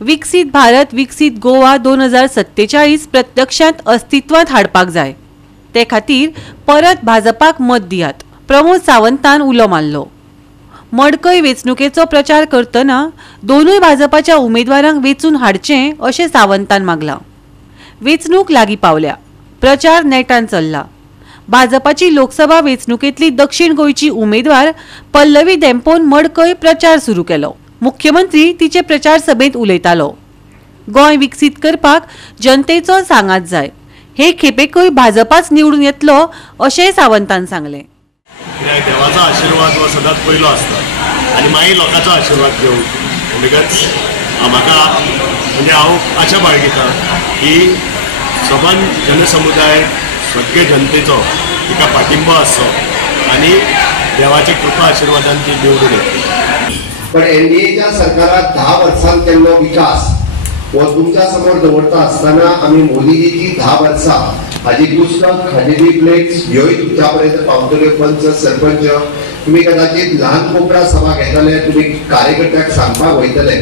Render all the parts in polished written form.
विकसित भारत विकसित गोवा 2047 प्रत्यक्षात अस्तित्वात हाडपाक जाय। ते खातीर परत भाजपाक मत दियात, प्रमोद सावंतान उलो मारलो। मडकय वेंचणुकेचो प्रचार करतना दोनूय भाजपाच्या उमेदवारांक वेंचून हाडचें अशें सावंतान मागलां। वेंचणूक लागीं पावल्या, प्रचार नेटान चल्ला। भाजपाची लोकसभा वेंचणुकेंतली दक्षिण गोंयची उमेदवार पल्लवी धेंपोन मडकय प्रचार सुरू केलो। मुख्यमंत्री तिचे प्रचार सभेत उलयतालो। गोंय विकसीत करपाक जनतेचो सांगात जाय, हे खेपेकय भाजपाच निवडून येतलो अशेंय सावंतान सांगलें। देवाचा आशीर्वाद हो सदांच पयलो आसता आनी मागीर लोकांचो आशीर्वाद घेवन म्हणटकच म्हाका म्हणजे हांव आशा बाळगितां की समान जनसमुदाय सगळे जनतेचो तिका पाठिंबो आसचो आनी देवाच्या कृपा आशिर्वादान ती निवडून येतली। पण एनडीएच्या सरकारात 10 वर्सांत केल्लो विकास हो तुमच्या समोर दवरता असताना आम्ही मोदीजीची 10 वर्सां हाजी पुस्तक हाजी रिफ्लेक्स ह्योय तुमच्या पर्यंत पावतल्यो। पंच सरपंच तुम्ही कदाचित ल्हान कोपरा सभा घेतले, तुम्ही कार्यकर्त्यांक सांगपाक वयतले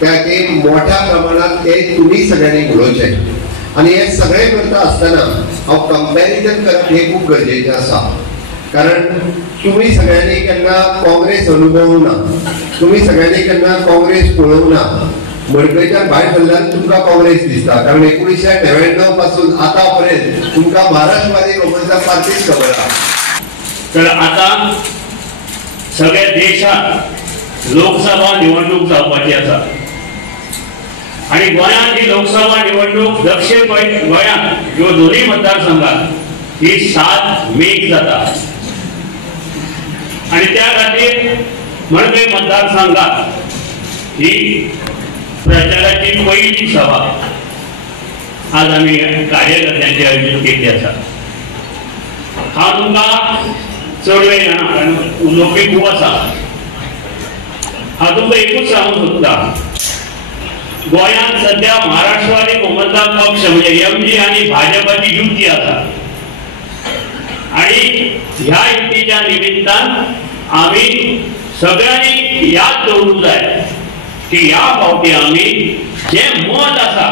त्या की मोठ्या प्रमाणात ते तुम्ही सगळ्यांनी उलोवचे आणि हे सगळे करता असताना हांव कंपॅरिजन करप हे खूप गरजेचे आसा। कारण तुम्ही सगळ्यांनी केन्ना काँग्रेस अनुभवूं ना, तुम्ही सगळ्यांनी केन्ना काँग्रेस पळोवं ना। मडकयच्यान भायर सरल्यान तुमकां काँग्रेस दिसता, कारण 1993 पासून आता पर्यंत तुमकां महाराष्ट्रवादी काँग्रेस पार्टीच खबर आहा। तर आता सगळ्या देशात लोकसभा निवडणूक जावपाची आसा आणि गोंयांत ही लोकसभा निवडणूक दक्षिण गोंयांत ह्यो दोन्ही मतदारसंघात ही 7 मेक जाता आणि त्या खातीर मडकय मतदारसंघात ही प्रचाराची पहिली सभा आज आम्ही कार्यकर्त्यांची आयोजित केली आसा। हांव तुमकां चड वेळ ना कारण उलोवपी खूब आसा। हांव तुमकां एकूच सांगूंक सोदतां, गोंयांत सध्या महाराष्ट्रवादी गोमंतक पक्ष म्हणजे एमजी आणि भाजपाची युती आसा आणि ह्या युतीच्या निमित्तान आम्ही सगळ्यांनी याद दवरूंक जाय की या फावटी आम्ही जे मत आसा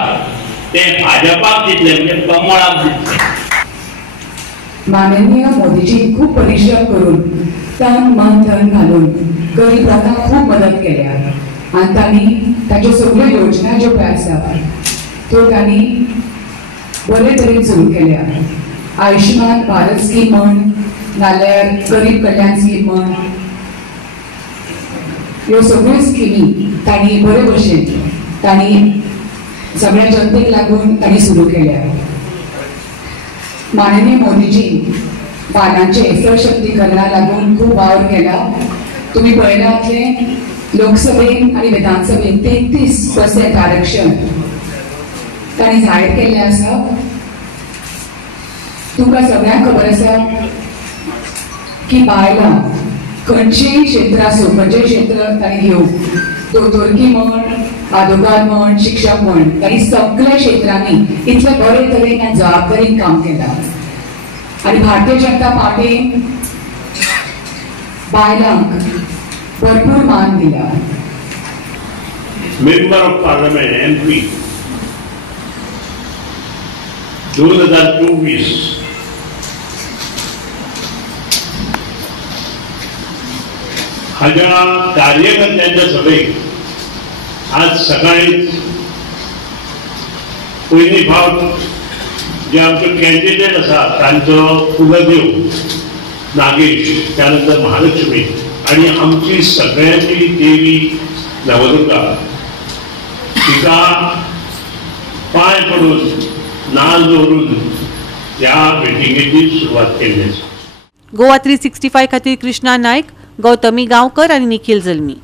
ते भाजपाक दितले, म्हणजे कमळाक दितले। माननीय मोदीजी खूप परिश्रम करून तन मन धन घालून गरीब लोकांक खूप मदत केल्या आणि त्यांनी ताच्यो सगळ्यो योजना ज्यो पळय आसा त्यो त्यांनी बरे तरेन सुरू केल्या। आयुष्यमान भारत स्कीम म्हण नाल्यार गरीब कल्याण स्कीम म्हण ह्यो सगळ्यो स्किमी तांणी बरे भशेन तांणी सगळ्या जनतेक लागून तांणी सुरू केल्या। माननीय मोदीजी बायलांचे सशक्तीकरणा लागून खूप वावर केला। तुम्ही पळयलातले लोकसभेन आणि विधानसभेन 33% आरक्षण तांणी जाहीर केल्ले आसा। तुमकां सगळ्यांक खबर आसा की बायलां खंयचेय क्षेत्र आसूं, खंयचेय क्षेत्र तांणी घेवं, दोतोरकी म्हण, आदोगार म्हण, शिक्षक म्हण, तांणी सगळ्या क्षेत्रांनी इतले बरे तरेन आनी जबाबदारीन काम केलां आणि भारतीय जनता पार्टीन बायलांक भरपूर मान दिला। मेंबर ऑफ पार्लमेंट MP 2024 हाज्या कार्यकर्त्यांच्या सभेत आज सकाळीच पयली फावट जे आमचे कॅन्डिडेट आसा तांचो कुलदेव नागेश, त्यानंतर महालक्ष्मी आणि आमची सगळ्यांची देवी नवदुर्गा तिका पांय पडून नाल दवरून ह्या मिटिंगेची सुरवात केली। गोवा 365 खातीर कृष्णा नायक, गौतमी गांवकर आणि निखिल जल्मी।